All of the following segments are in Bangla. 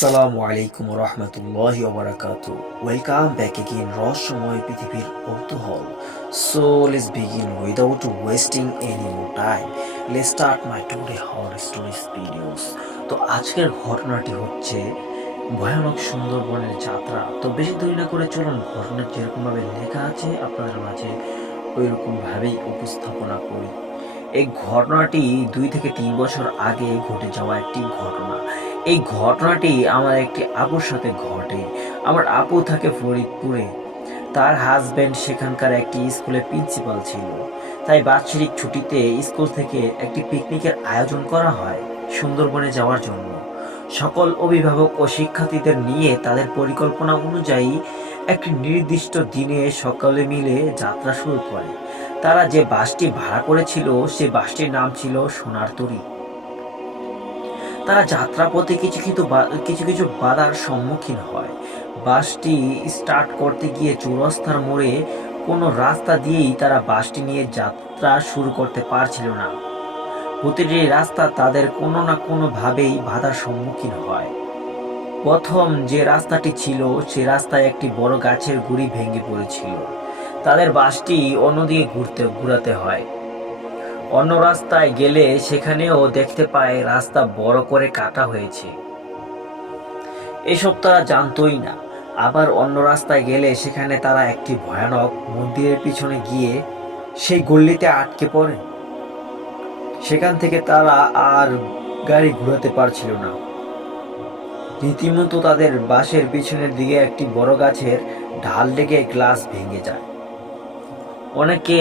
আসসালামু আলাইকুম রহমতুল্লাহি ওবারাকাতু। ওয়েলকাম ব্যাক এগেইন রহস্যময় পৃথিবীর কৌতূহল। So let's begin without wasting any more time. Let's start my today horror stories videos. তো আজকের ঘটনাটি হচ্ছে ভয়ানক সুন্দরবনের যাত্রা। তো বেশি দেরি না করে চলুন ঘটনা যেরকমভাবে লেখা আছে আপনাদের মাঝে ওই রকমভাবেই উপস্থাপনা করি। এই ঘটনাটি 2 থেকে 3 বছর আগে ঘটে যাওয়া একটি ঘটনা। এই ঘটনাটি আমার একটি আপুর সাথে ঘটে। আমার আপু থাকে ফরিদপুরে। তার হাজবেন্ড সেখানকার একটি স্কুলের প্রিন্সিপাল ছিল। তাই বাৎসরিক ছুটিতে স্কুল থেকে একটি পিকনিকের আয়োজন করা হয় সুন্দরবনে যাওয়ার জন্য। সকল অভিভাবক ও শিক্ষার্থীদের নিয়ে তাদের পরিকল্পনা অনুযায়ী একটি নির্দিষ্ট দিনে সকলে মিলে যাত্রা শুরু করে। তারা যে বাসটি ভাড়া করেছিল সে বাসটির নাম ছিল সোনার তরী। তারা যাত্রাপথে কিছু কিছু বাধার সম্মুখীন হয়। বাসটি স্টার্ট করতে গিয়ে চৌরাস্তার মোড়ে কোনো রাস্তা দিয়েই তারা বাসটি নিয়ে যাত্রা শুরু করতে পারছিল না। প্রতিটি রাস্তা তাদের কোনো না কোনো ভাবেই বাধার সম্মুখীন হয়। প্রথম যে রাস্তাটি ছিল সে রাস্তায় একটি বড় গাছের গুঁড়ি ভেঙে পড়েছিল। তাদের বাসটি অন্যদিকে ঘুরাতে হয়। অন্য রাস্তায় গেলে সেখানেও দেখতে পায় রাস্তা বড় করে কাটা হয়েছে। এসব তারা জানতোই না। আবার অন্য রাস্তায় গেলে সেখানে তারা একটি ভয়ানক মন্দিরের পিছনে গিয়ে সেই গল্লিতে আটকে পড়ে। সেখান থেকে তারা আর গাড়ি ঘোরাতে পারছিল না। রীতিমতো তাদের বাসের পিছনের দিকে একটি বড় গাছের ঢাল লেগে গ্লাস ভেঙে যায়। অনেকে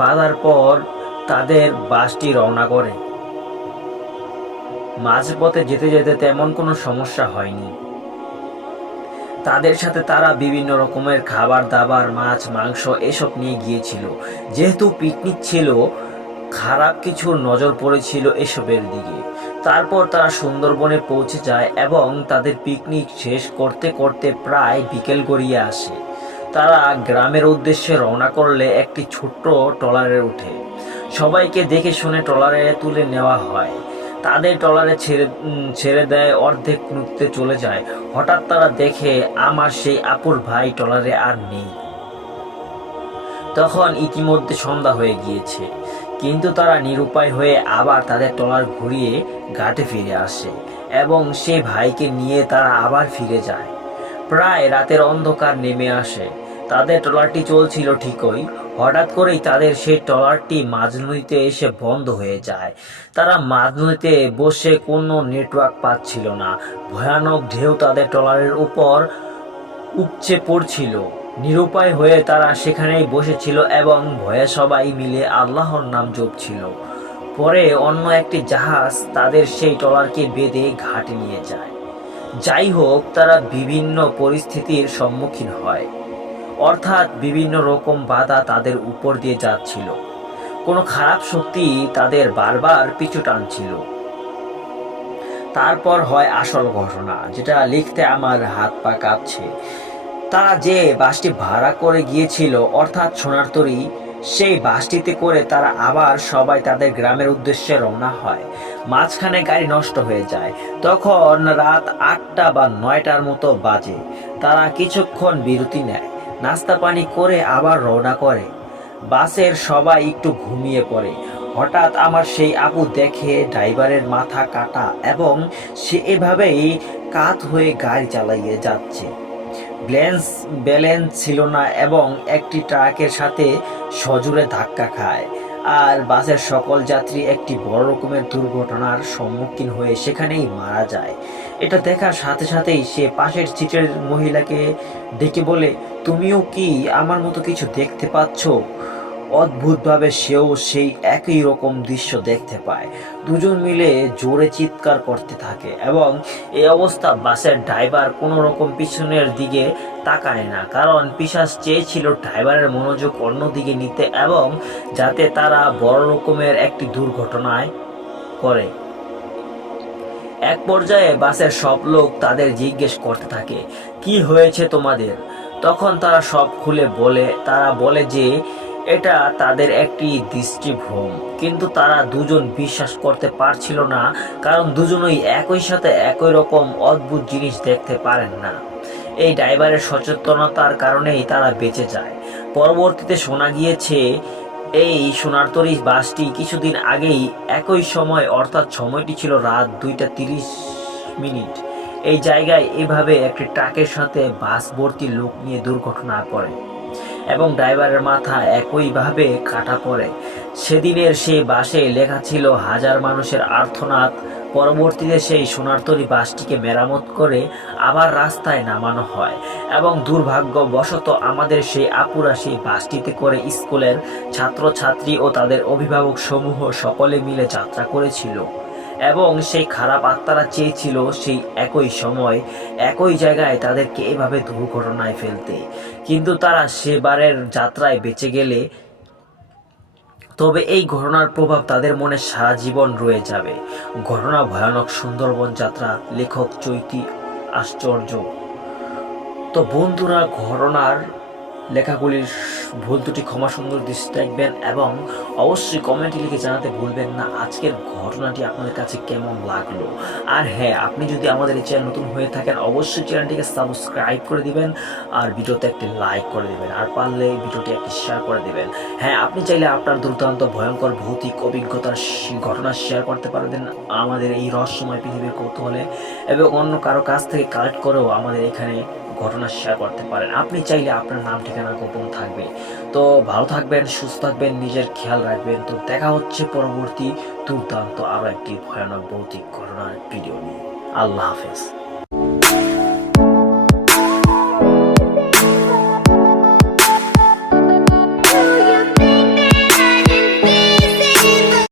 বাধার পর তাদের বাসটি রওনা করে। মাঝপথে যেতে যেতে তেমন কোনো সমস্যা হয়নি। তাদের সাথে তারা বিভিন্ন রকমের খাবার দাবার, মাছ মাংস এসব নিয়ে গিয়েছিল। যেহেতু পিকনিক ছিল, খারাপ কিছুর নজর পড়েছিল এসবের দিকে। তারপর তারা সুন্দরবনে পৌঁছে যায় এবং তাদের পিকনিক শেষ করতে করতে প্রায় বিকেল গড়িয়ে আসে। তারা গ্রামের উদ্দেশ্যে রওনা করলে একটি ছোট্ট ট্রলারে ওঠে। সবাইকে দেখে শুনে ট্রলারে তুলে নেওয়া হয়। তাদের ট্রলারে ছেড়ে দেয়, অর্ধেক নুকতে চলে যায়। হঠাৎ তারা দেখে আমার সেই আপুর ভাই ট্রলারে আর নেই। তখন ইতিমধ্যে সন্ধ্যা হয়ে গিয়েছে, কিন্তু তারা নিরুপায় হয়ে আবার তাদের ট্রলার ঘুরিয়ে ঘাটে ফিরে আসে এবং সে ভাইকে নিয়ে তারা আবার ফিরে যায়। প্রায় রাতের অন্ধকার নেমে আসে। তাদের ট্রলারটি চলছিল ঠিকই, হঠাৎ করেই তাদের সেই ট্রলারটি মাঝনদীতে এসে বন্ধ হয়ে যায়। তারা মাঝনদীতে বসে কোনো নেটওয়ার্ক পাচ্ছিল না। ভয়ানক ঢেউ তাদের ট্রলারের উপর উপচে পড়ছিল। নিরুপায় হয়ে তারা সেখানেই বসেছিল এবং ভয়ে সবাই মিলে আল্লাহর নাম জপছিল। পরে অন্য একটি জাহাজ তাদের সেই ট্রলারকে বেঁধে ঘাটে নিয়ে যায়। যাই হোক, তারা বিভিন্ন পরিস্থিতির সম্মুখীন হয়, অর্থাৎ বিভিন্ন রকম বাধা তাদের উপর দিয়ে যাচ্ছিল। কোনো খারাপ শক্তি তাদের বারবার পিছু টানছিল। তারপর হয় আসল ঘটনা, যেটা লিখতে আমার হাত পা কাঁপছে। তারা যে বাসটি ভাড়া করে গিয়েছিল, অর্থাৎ সোনার তরী, সেই বাসটিতে করে তারা আবার সবাই তাদের গ্রামের উদ্দেশ্যে রওনা হয়। মাঝখানে গাড়ি নষ্ট হয়ে যায়। তখন রাত 8টা বা 9টার মতো বাজে। তারা কিছুক্ষণ বিরতি নেয়, নাস্তা পানি করে আবার রওনা করে। বাসের সবাই একটু ঘুমিয়ে পড়ে। হঠাৎ আমার সেই আপু দেখে ড্রাইভারের মাথা কাটা এবং সে এভাবেই কাত হয়ে গাড়ি চালিয়ে যাচ্ছে। ব্যালেন্স ছিল না এবং একটি ট্রাকের সাথে সজোরে ধাক্কা খায়। আর বাসের সকল যাত্রী একটি বড় রকমের দুর্ঘটনার সম্মুখীন হয়ে সেখানেই মারা যায়। এটা দেখার সাথে সাথেই সে পাশের সিটের মহিলাকে ডেকে বলে, তুমিও কি আমার মতো কিছু দেখতে পাচ্ছ? অদ্ভুতভাবে সেও সেই একই রকম দৃশ্য দেখতে পায়। দুজন মিলে জোরে চিৎকার করতে থাকে এবং এই অবস্থা বাসের ড্রাইভার কোনো রকম পিছনের দিকে তাকায় না, কারণ পিশাচ চেয়েছিল ড্রাইভারের মনোযোগ অন্যদিকে নিতে এবং যাতে তারা বড় রকমের একটি দুর্ঘটনায় করে। এক পর্যায়ে বাসের সব লোক তাদের জিজ্ঞেস করতে থাকে, কি হয়েছে তোমাদের? তখন তারা সব খুলে বলে। তারা বলে যে এটা তাদের একটি দৃষ্টিভ্রম, কিন্তু তারা দুজন বিশ্বাস করতে পারছিল না, কারণ দুজনই একই সাথে একই রকম অদ্ভুত জিনিস দেখতে পারেন না। এই ড্রাইভারের সচেতনতার কারণেই তারা বেঁচে যায়। পরবর্তীতে শোনা গিয়েছে এই সোনারতরী বাসটি কিছুদিন আগেই একই সময়, অর্থাৎ সময়টি ছিল রাত 2:30 এই জায়গায় এভাবে একটি ট্রাকের সাথে বাস ভর্তি লোক নিয়ে দুর্ঘটনা পড়ে এবং ড্রাইভারের মাথা একইভাবে কাটা পড়ে। সেদিনের সেই বাসে লেখা ছিল হাজার মানুষের আর্তনাদ। পরবর্তীতে সেই সোনারতরী বাসটিকে মেরামত করে আবার রাস্তায় নামানো হয় এবং দুর্ভাগ্যবশত আমাদের সেই আপুরা সেই বাসটিতে করে স্কুলের ছাত্রছাত্রী ও তাদের অভিভাবক সমূহ সকলে মিলে যাত্রা করেছিল এবং সেই খারাপ আত্মারা চেয়েছিল সেই একই সময় একই জায়গায় তাদেরকে এভাবে দুর্ঘটনায় ফেলতে, কিন্তু তারা সেবারের যাত্রায় বেঁচে গেলে তবে এই ঘটনার প্রভাব তাদের মনে সারা জীবন রয়ে যাবে। ঘটনা ভয়ানক। সুন্দরবন যাত্রা, লেখক চৈতি আশ্চর্য। তো বন্ধুরা, ঘটনার লেখাগুলির ভুল ত্রুটি ক্ষমা সুন্দর দৃষ্টি দেখবেন এবং অবশ্যই কমেন্টে লিখে জানাতে ভুলবেন না আজকের ঘটনাটি আপনাদের কাছে কেমন লাগলো। আর হ্যাঁ, আপনি যদি আমাদের এই চ্যানেল নতুন হয়ে থাকেন অবশ্যই চ্যানেলটিকে সাবস্ক্রাইব করে দিবেন আর ভিডিওতে একটি লাইক করে দিবেন, আর পারলে ভিডিওটি একটি শেয়ার করে দিবেন। হ্যাঁ, আপনি চাইলে আপনার দুর্দান্ত ভয়ঙ্কর ভৌতিক অভিজ্ঞতার ঘটনা শেয়ার করতে পারবেন আমাদের এই রহস্যময় পৃথিবীর কৌতূহলে, এবং অন্য কারো কাছ থেকে কালেক্ট করেও আমাদের এখানে ঘটনা শেয়ার করতে পারেন। আপনি চাইলে আপনার নাম ঠিকানা গোপন থাকবে। তো ভালো থাকবেন, সুস্থ থাকবেন, নিজের খেয়াল রাখবেন। তো দেখা হচ্ছে পরবর্তী দুর্দান্ত আরো একটি ভয়ানক ভৌতিক ঘটনার ভিডিও নিয়ে। আল্লাহ হাফেজ।